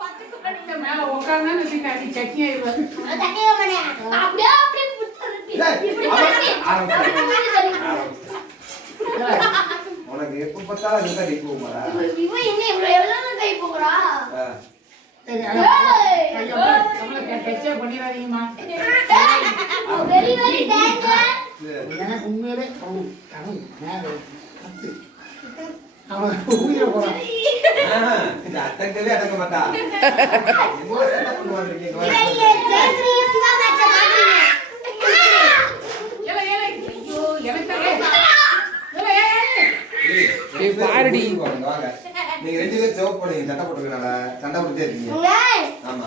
இந்த மேல உட்கார்ந்தா வச்சுக்க நீ சட்னி ஆயிடுவேன் அப்படியே அப்படியே புடிச்சிருக்கு. டேய், இப்படி அவன் பண்ணி. ஆரம்பிச்சான். இப்படி சொல்லி. உனக்கு எப்ப பார்த்தாலும் அதுதான் நீ போகுமாடா இவன் என்ன இவ்வளவு எவ்வளவு கை போகிறா சரி ஏய். நம்மள டச்சே பண்ணிடாதீங்கம்மா வெரி வெரி டேஞ்சர் எனக்கு உண்மையிலே அவன் உயிரை போறான் இந்த அடங்கவே அடங்க மாட்டா என்ன சேட்டை பண்ணுவாங்க நீங்க? பாருடி. ரெண்டு பேரும் ஜோக் பண்ணுங்க சண்டை போட்டுக்கனால சண்டை போட்டுட்டே இருக்கீங்க. ஆமா.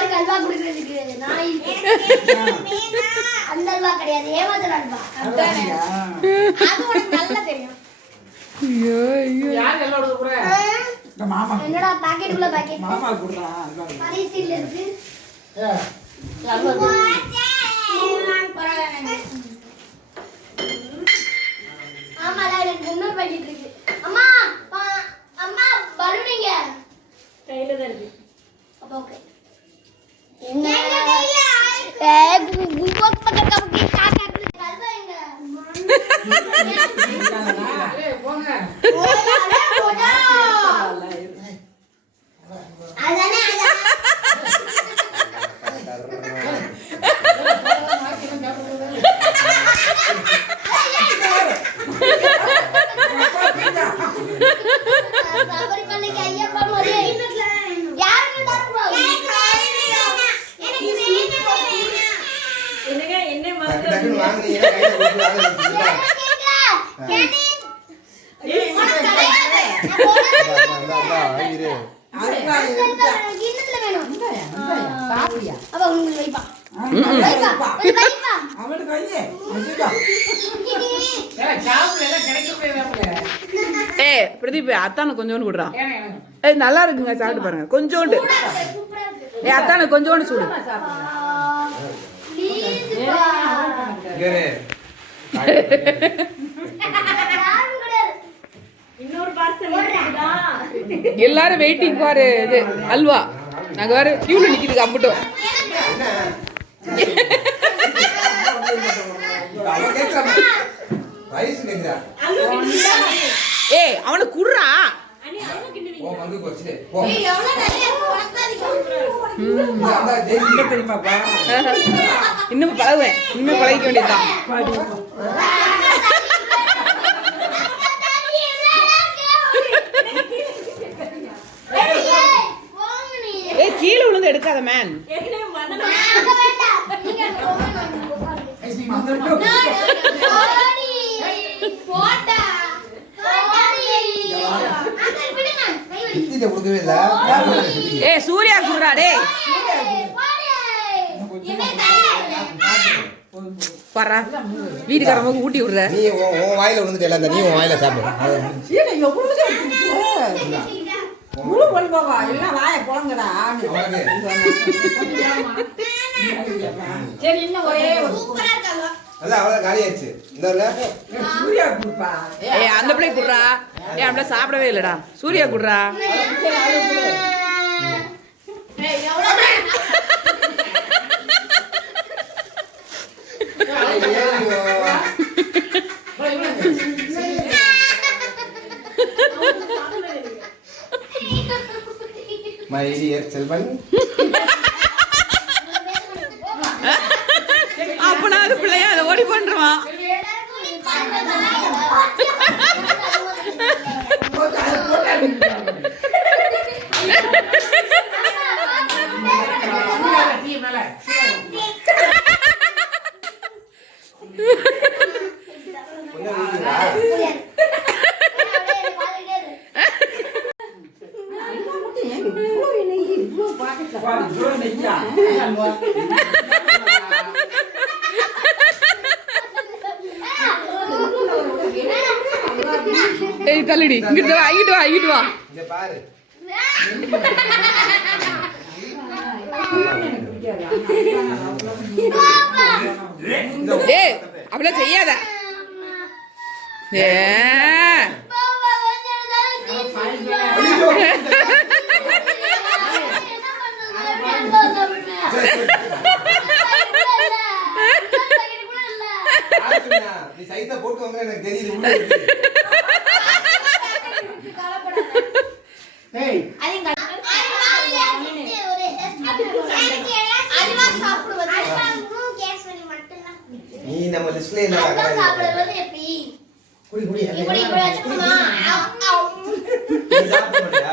அவருக்கு அல்வா கொடுக்கறதுக்கு நான் இருக்கேன். அந்த அல்வா கிடையாது. ஏமாத்துற அல்வா? அது உனக்கு நல்லா தெரியும். ஐயோ ஐயோ. யார் மாமா. என்னடா பாக்கெட் மாமா கொடுறா அல்வா பரிசீல இருக்கு ஏ, அல்வா கொடு. ஆமாடா எனக்கு இன்னொரு பாக்கெட் இருக்கு. அம்மா பா- அம்மா பலூனிங்க கையில தான் இருக்கு. அப்ப ஓகே என்ன போங்க. ஏய் பிரதீப் அத்தானு கொஞ்சோண்டு கொடுறா ஏய் நல்லா இருக்குங்க சாப்பிட்டு பாருங்க. கொஞ்சோண்டு. ஏய் அத்தானு கொஞ்சோண்டு சுடு. எல்லாரும் வெயிட்டிங் பாரு இது அல்வா. நாங்க வேற கியூல நிக்குது அம்புட்டோம். அவன். ஏய் அவனுக்கு குடுறா? இன்னும் பழகுவேன். இன்னும் பழகிக்க வேண்டியதுதான். மேன் சித்திக்கு. ஏய் சூர்யா குடுறா டேய். பாரா. வீட்டுக்காரமாக ஊட்டி விடுற. நீ உன் வாயில விழுந்துட்டு எல்லாம் நீ உன் வாயில சாப்பிடு அது முடிஞ்சு. ஏடா, எவ்வளவு தான் இருக்குது? முழு பல்பாவா? எல்லாம் வாயை. உனக்கு சரி இன்னும் ஒரே அந்த பிள்ளை குடுறா ஏய் அப்படியே சாப்பிடவே இல்லடா. சூர்யா குடுறா ஐயோ. மை செல்வன் அப்பனா அது பிள்ளையா அதை ஓடி பண்ணுறான் ஏய் தள்ளுடி. இங்கிட்டு வா இங்கிட்டு வா இங்கிட்டு வா. இங்க பாரு. ஏய் அப்படிலாம் செய்யாத. ஏ. நீ சைஸா போட்டு வாங்க எனக்கு தெரியுது உள்ள இருக்கு. ஏய். அல்வா சாப்பிடுவது நீ நம்ம லிஸ்ட்ல என்ன அல்வா சாப்பிடுறது எப்படி? குடி குடி இப்படி இப்படி வச்சுக்கணுமா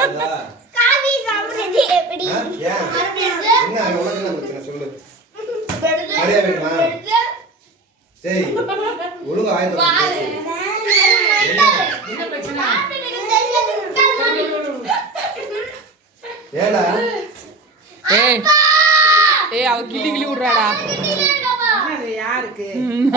அதா? காவி சாப்பிடுறது எப்படி? என்ன அங்க உனக்கு என்ன பிரச்சனை? சொல்லு. வேணுமா? சரி ஒழுங்கா பாரு. என்ன பிரச்சனை? ஏடா? ஏய் ஏய் அவ கிள்ளி கிள்ளி விடுறாடா. அது யாருக்கு? ம்,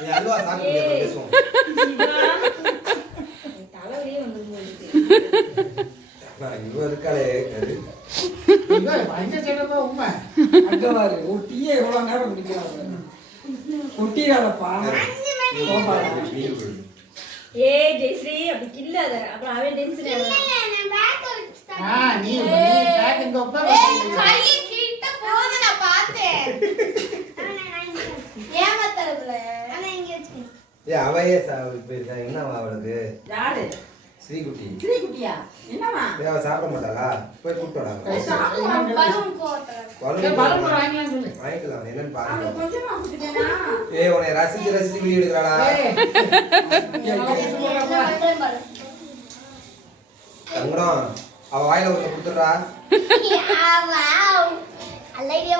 நீ அல்வா சாப்பிட்டு அப்புறம் பேசுவோம். தலைவலியே வந்து போயிடுது நான் இவ இருக்காளே அது. இந்த செய்யறதா உண்மை. அங்க பாரு ஒரு டீயை எவ்வளோ நேரம் குடிக்கிறாங்க குட்டி ஏய் ஜெயஸ்ரீ அப்படி கில்லாத. அப்புறம் அவன் டென்ஷன் ஆ நீ நீ பேக் இந்த உட்கார ஏ அவையே சா இப்ப இதா என்னவா அவளுக்கு யாரு? ஸ்ரீகுட்டி. கிளி குட்டியா என்னவா ஏ, அவ சாப்பிட மாட்டாளா? போய் கூப்பிட்டு வாடா. பலூன் வாங்கலாம் சொல்லு. வாங்கிக்கலாம். என்னன்னு பாருங்க. கொஞ்சமா குடிக்கிட்டேனா ஏ உன்னை ரசிச்சு ரசிச்சு வீடியோ எடுக்கிறாளா தங்கடம் அவ வாயில like your